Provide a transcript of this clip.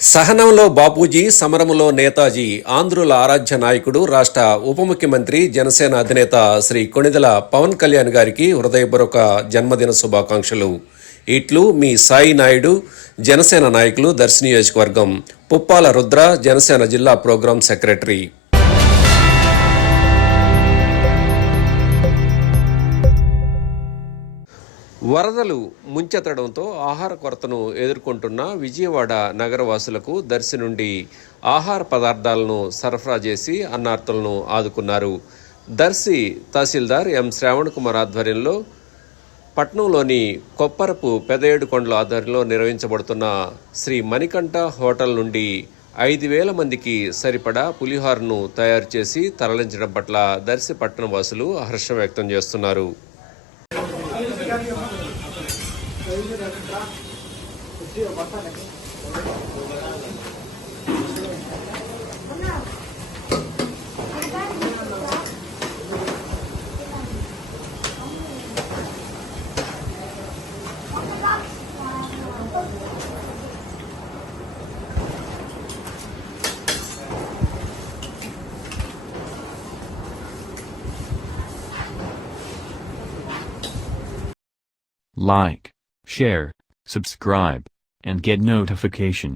సహనంలో బాపూజీ, సమరములో నేతాజీ. ఆంధ్రుల ఆరాధ్య నాయకుడు, రాష్ట్ర ఉప ముఖ్యమంత్రి, జనసేన అధినేత శ్రీ కొణిదెల పవన్ కళ్యాణ్ గారికి హృదయపూర్వక జన్మదిన శుభాకాంక్షలు. ఇట్లు మీ సాయి నాయుడు, జనసేన నాయకులు, దర్శి నియోజకవర్గం. పుప్పాల రుద్ర, జనసేన జిల్లా ప్రోగ్రాం సెక్రటరీ. వరదలు ముంచెత్తడంతో ఆహార కొరతను ఎదుర్కొంటున్న విజయవాడ నగరవాసులకు దర్శి నుండి ఆహార పదార్థాలను సరఫరా చేసి అన్నార్తులను ఆదుకున్నారు. దర్శి తహసీల్దార్ ఎం శ్రావణ్ కుమార్ ఆధ్వర్యంలో పట్నంలోని కొప్పరపు పెదయేడుకొండల ఆధ్వర్యంలో నిర్వహించబడుతున్న శ్రీ మణికంఠ హోటల్ నుండి 5,000 మందికి సరిపడా పులిహోరను తయారు చేసి తరలించడం పట్ల దర్శి పట్టణ వాసులు హర్షం వ్యక్తం చేస్తున్నారు. Like, share, subscribe, and get notification.